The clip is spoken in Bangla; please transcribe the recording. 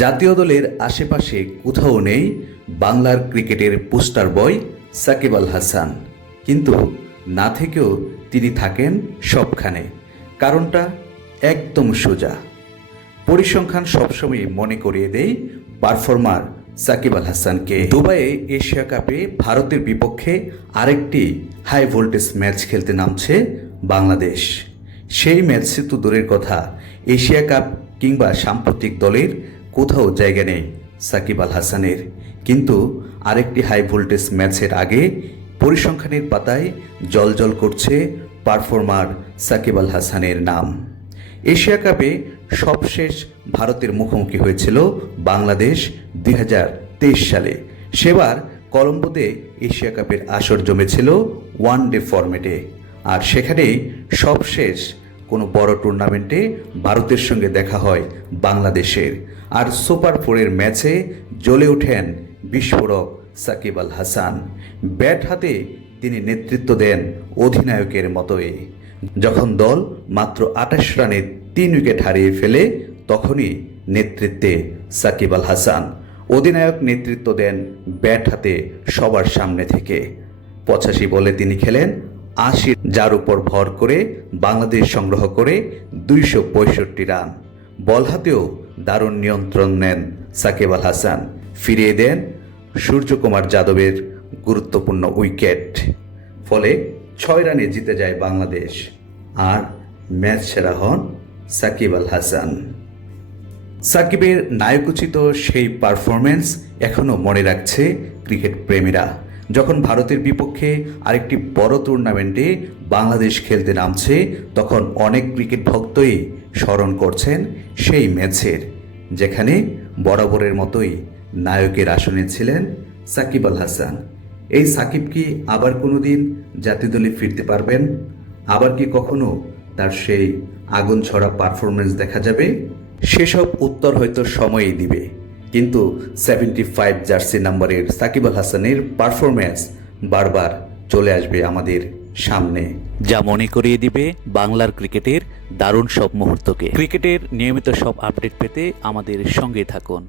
জাতীয় দলের আশেপাশে কোথাও নেই বাংলার ক্রিকেটের পোস্টার বয় সাকিব আল হাসান, কিন্তু না থেকেও তিনি থাকেন সবখানে। কারণটা একদম সোজা। পরিসংখ্যান সবসময় মনে করিয়ে দেয় পারফর্মার সাকিব আল হাসানকে। দুবাইয়ে এশিয়া কাপে ভারতের বিপক্ষে আরেকটি হাই ভোল্টেজ ম্যাচ খেলতে নামছে বাংলাদেশ। সেই ম্যাচে তো দূরের কথা, এশিয়া কাপ কিংবা সাম্প্রতিক দলের কোথাও জায়গা নেই সাকিব আল হাসানের। কিন্তু আরেকটি হাই ভোল্টেজ ম্যাচের আগে পরিসংখ্যানের পাতায় জ্বলজ্বল করছে পারফর্মার সাকিব আল হাসানের নাম। এশিয়া কাপে সবশেষ ভারতের মুখোমুখি হয়েছিল বাংলাদেশ 2023 সালে। সেবার কলম্বোতে এশিয়া কাপের আসর জমেছিল ওয়ানডে ফরম্যাটে, আর সেখানেই সবশেষ কোনো বড় টুর্নামেন্টে ভারতের সঙ্গে দেখা হয় বাংলাদেশের। আর সুপার ফোরের ম্যাচে জ্বলে ওঠেন বিস্ফোরক সাকিব আল হাসান। ব্যাট হাতে তিনি নেতৃত্ব দেন অধিনায়কের মতোই। যখন দল মাত্র 28 রানে 3 উইকেট হারিয়ে ফেলে, তখনই নেতৃত্বে সাকিব আল হাসান। অধিনায়ক নেতৃত্ব দেন ব্যাট হাতে সবার সামনে থেকে। 85 বলে তিনি খেলেন 80, যার উপর ভর করে বাংলাদেশ সংগ্রহ করে 265 রান। বল হাতেও দারুণ নিয়ন্ত্রণ নেন সাকিব আল হাসান, ফিরিয়ে দেন সূর্যকুমার যাদবের গুরুত্বপূর্ণ উইকেট। ফলে 6 রানে জিতে যায় বাংলাদেশ, আর ম্যাচ সেরা হন সাকিব আল হাসান। সাকিবের নায়কোচিত সেই পারফরম্যান্স এখনও মনে রাখছে ক্রিকেট প্রেমীরা। যখন ভারতের বিপক্ষে আরেকটি বড় টুর্নামেন্টে বাংলাদেশ খেলতে নামছে, তখন অনেক ক্রিকেট ভক্তই স্মরণ করছেন সেই ম্যাচের, যেখানে বরাবরের মতোই নায়কের আসনে ছিলেন সাকিব আল হাসান। এই সাকিব কি আবার কোনোদিন জাতীয় দলে ফিরতে পারবেন? আবার কি কখনো তার সেই আগুন ছড়া পারফরমেন্স দেখা যাবে? সেসব উত্তর হয়তো সময়ই দিবে। কিন্তু 75 জার্সি নাম্বারের সাকিব আল হাসানের পারফরমেন্স বারবার চলে আসবে আমাদের সামনে, যা মনে করিয়ে দিবে বাংলার ক্রিকেটের দারুণ সব মুহূর্তকে। ক্রিকেটের নিয়মিত সব আপডেট পেতে আমাদের সঙ্গে থাকুন।